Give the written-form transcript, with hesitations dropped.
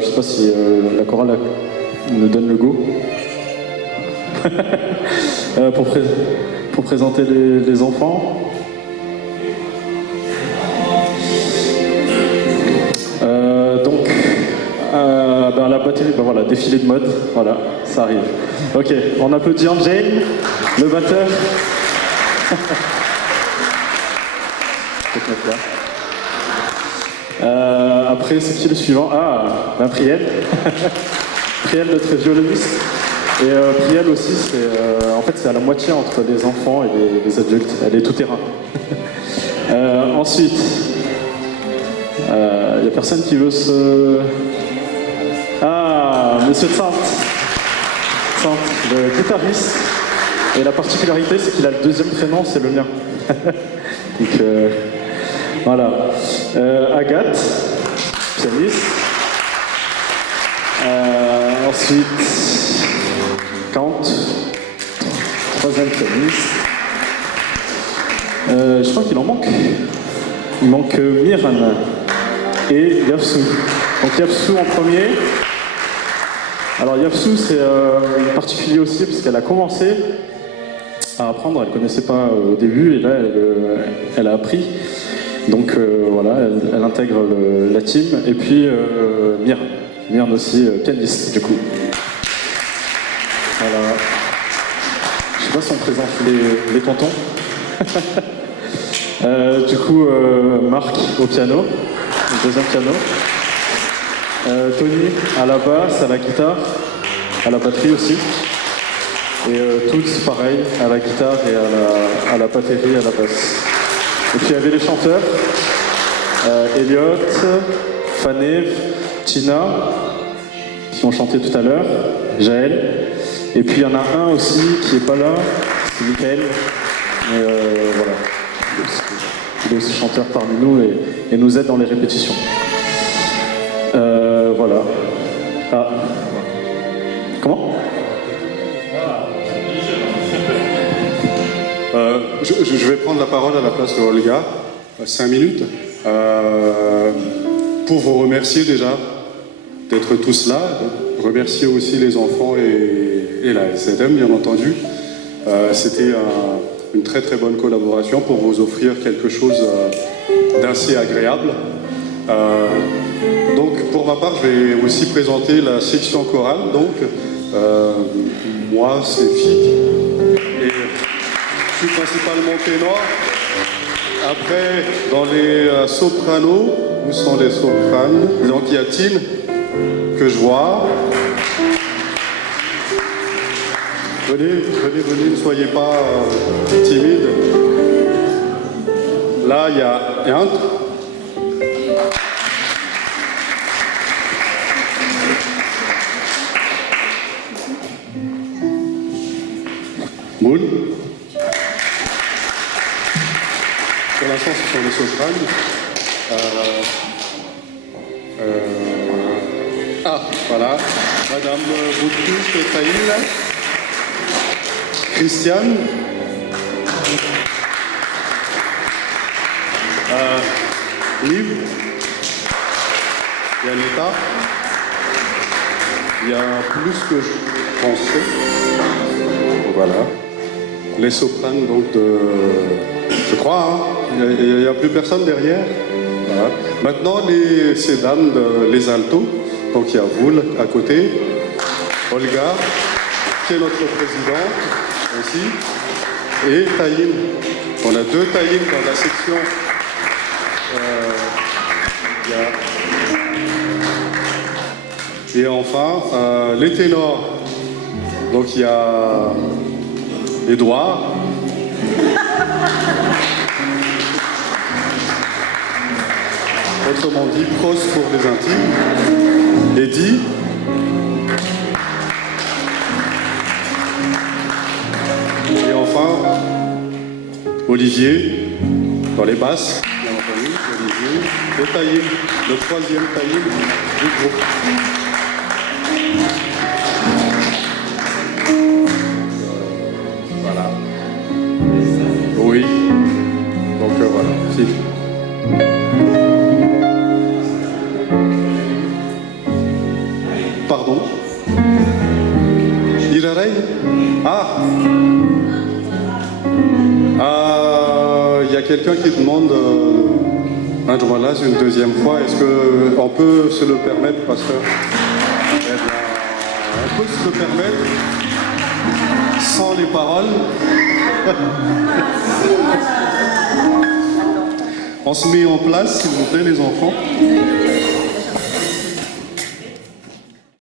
Je sais pas si la chorale nous donne le go. Pour présenter les enfants. La batterie, voilà, défilé de mode, voilà, ça arrive. Ok, on applaudit Angel, le batteur. Après, c'est qui le suivant? Priel. Priel, notre violoniste. Et Priel aussi, en fait, c'est à la moitié entre les enfants et les adultes. Elle est tout terrain. Ensuite, il n'y a personne qui veut se... Monsieur Tsant, le guitariste. Et la particularité, c'est qu'il a le deuxième prénom, c'est le mien. Donc, voilà. Agathe, pianiste. Ensuite, Kant, troisième pianiste. Je crois qu'il en manque. Il manque Miran et Yafsou. Donc Yafsou en premier. Alors Yafsou, c'est particulier aussi parce qu'elle a commencé à apprendre, elle ne connaissait pas au début et là elle a appris. Donc voilà, elle intègre la team. Et puis Miran aussi, pianiste du coup. Voilà. Je sais pas si on présente les tontons. Du coup, Marc au piano, le deuxième piano. Tony à la basse, à la guitare, à la batterie aussi. Et tous pareil, à la guitare et à la batterie, à la basse. Et puis il y avait les chanteurs, Elliot, Fanev, Tina, qui ont chanté tout à l'heure, Jaël. Et puis il y en a un aussi qui n'est pas là, c'est Michael. Mais voilà, il est aussi chanteur parmi nous et nous aide dans les répétitions. Voilà. Comment? Je vais prendre la parole à la place de Olga, 5 minutes, pour vous remercier déjà d'être tous là, remercier aussi les enfants et la SDM, bien entendu. C'était une très très bonne collaboration pour vous offrir quelque chose d'assez agréable. Donc pour ma part, je vais aussi présenter la section chorale. Donc moi, c'est Fig et je suis principalement ténor. Après, dans les sopranos, où sont les sopranes? Donc il y a Tine que je vois. Venez, ne soyez pas timides. Là, il y a Int. Moon. Pour l'instant, ce sont les sopranes. Voilà. Madame Boutouche Taïl. Christiane. Liv. Il y a Nita. Il y a plus que je pensais. Voilà. Les sopranes, donc je crois, hein, il n'y a plus personne derrière. Voilà. Maintenant, ces dames, les altos, donc il y a vous à côté, Olga, qui est notre présidente aussi, et Taïm. On a 2 Taïm dans la section. Et enfin, les ténors. Donc il y a Édouard. Autrement dit, Pros pour les intimes. Eddie. Et enfin, Olivier, dans les basses, bien entendu, Olivier. Et Taïm, le 3e Taïm du groupe. Voilà. Oui. Donc voilà. Si. Ah, il y a quelqu'un qui demande là une deuxième fois. Est-ce qu'on peut se le permettre, pasteur? Eh bien, on peut se le permettre sans les paroles. On se met en place, s'il vous plaît, les enfants.